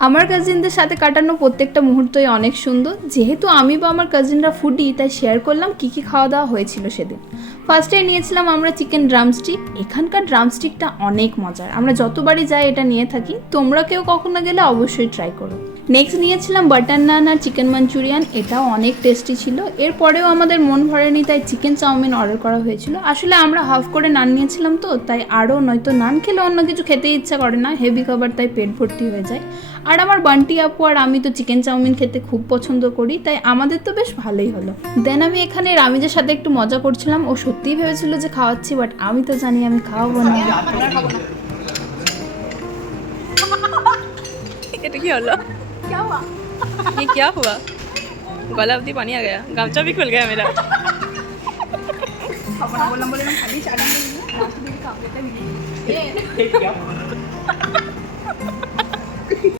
আমার কাজিনদের সাথে কাটানো প্রত্যেকটা মুহূর্তই অনেক সুন্দর। যেহেতু আমি বা আমার কাজিনরা ফুডি, তাই শেয়ার করলাম কী কী খাওয়া দাওয়া হয়েছিল সেদিন। ফার্স্টে নিয়েছিলাম আমরা চিকেন ড্রামস্টিক। এখানকার ড্রামস্টিকটা অনেক মজার, আমরা যতবারই যাই এটা নিয়ে থাকি। তোমরা কেউ কখনো গেলে অবশ্যই ট্রাই করো। নেক্সট নিয়েছিলাম বাটার নান আর চিকেন মাঞ্চুরিয়ান, এটাও অনেক টেস্টি ছিল। এরপরেও আমাদের মন ভরেনি, তাই চিকেন চাউমিন অর্ডার করা হয়েছিল। আসলে আমরা হাফ করে নান নিয়েছিলাম তো, তাই আরও, নয়তো নান খেলে অন্য কিছু খেতে ইচ্ছা করে না, হেভি খাবার, তাই পেট ভর্তি হয়ে যায়। আর আমার বান্টি আপু আর আমি তো চিকেন চাউমিন খেতে খুব পছন্দ করি, তাই আমাদের তো বেশ ভালোই হলো। দেন আমি এখানে রামিজের সাথে একটু মজা করছিলাম। ও সত্যিই ভেবেছিল যে খাওয়াচ্ছি, বাট আমি তো জানি আমি খাওয়াবো না। এটা কি হলো? ये क्या हुआ? गला अवधि पानी आ गया, गामचा भी खुल गया मेरा। बोलना बोले खाली